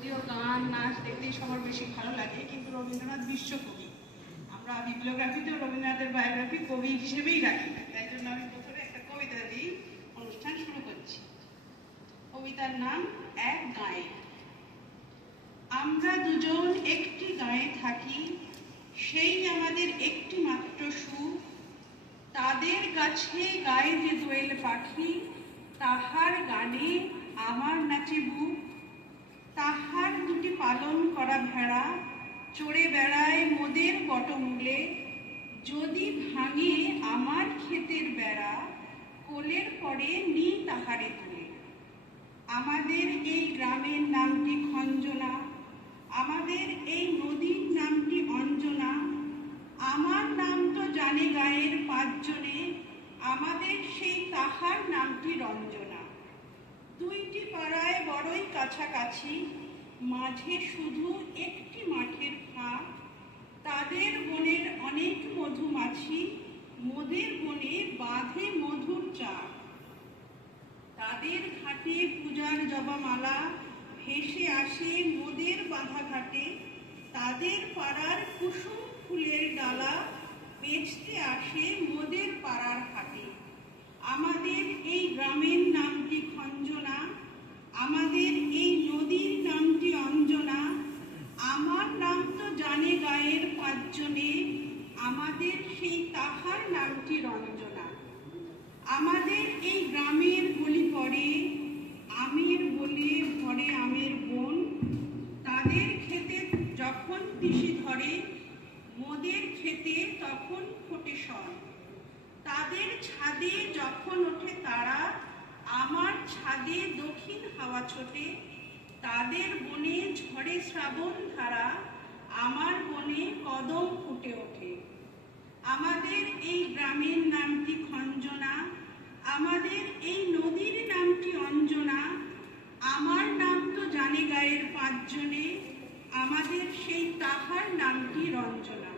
যদিও গান নাচ দেখতেই সবার বেশি ভালো লাগে, কিন্তু রবীন্দ্রনাথ বিশ্বকবি। আমরা বিপ্লবগ্রাফিতেও রবীন্দ্রনাথের বায়োগ্রাফি কবি হিসেবেই রাখি। তাই জন্য আমি প্রথমে একটা কবিতা দিয়ে অনুষ্ঠান শুরু করছি। কবিতার নাম এক গাঁয়ে। আমরা দুজন একটি গাঁয়ে থাকি, সেই আমাদের একটি মাত্র সুখ। তাদের গাছে গায়ে যে দোয়েল পাখি, তাহার গানে আমার নাচে বুক। তাহার দুটি পালন করা ভেড়া চড়ে বেড়ায় মোদের বটমূলে। যদি ভাঙে আমার ক্ষেতের বেড়া, কোলের পরে নি তাহারে তুলে। আমাদের এই গ্রামের নামটি খঞ্জনা, আমাদের এই নদীর নামটি অঞ্জনা। আমার নাম তো জানে গায়ের পাঁচজনে, আমাদের সেই তাহার নামটি রঞ্জনা। দুইটি পাড়ায় বড়ই কাছাকাছি, মাঝে শুধু একটি মাঠের ফাঁক। তাদের বনের অনেক মধুমাছি, মোদের বনে বাঁধে মধুর চাক। তাদের ঘাটে পূজার জবামালা ভেসে আসে মোদের বাঁধা ঘাটে। তাদের পাড়ার কুসুম ফুলের ডালা বেচতে আসে মোদের পাড়ার হাটে। আমাদের এই গ্রামের নামটি খঞ্জনা, আমাদের এই নদীর নামটি অঞ্জনা। আমার নাম তো জানে গায়ের পাঁচজনে, আমাদের সেই তাহার নামটি রঞ্জনা। আমাদের এই গ্রামের গলি পড়ে আমের বলে ভরে আমের বন। তাদের খেতে যখন পিসি ধরে, মোদের খেতে তখন ফোটে শন। তাদের ছাদে যখন ওঠে তারা, আমার ছাদে দক্ষিণ হাওয়া ছোটে। তাদের বনে ঝড়ে শ্রাবণ ধারা, আমার বনে কদম ফুটে ওঠে। আমাদের এই গ্রামের নামটি খঞ্জনা, আমাদের এই নদীর নামটি অঞ্জনা। আমার নাম তো জানে গায়ের পাঁচজনে, আমাদের সেই তাহার নামটি রঞ্জনা।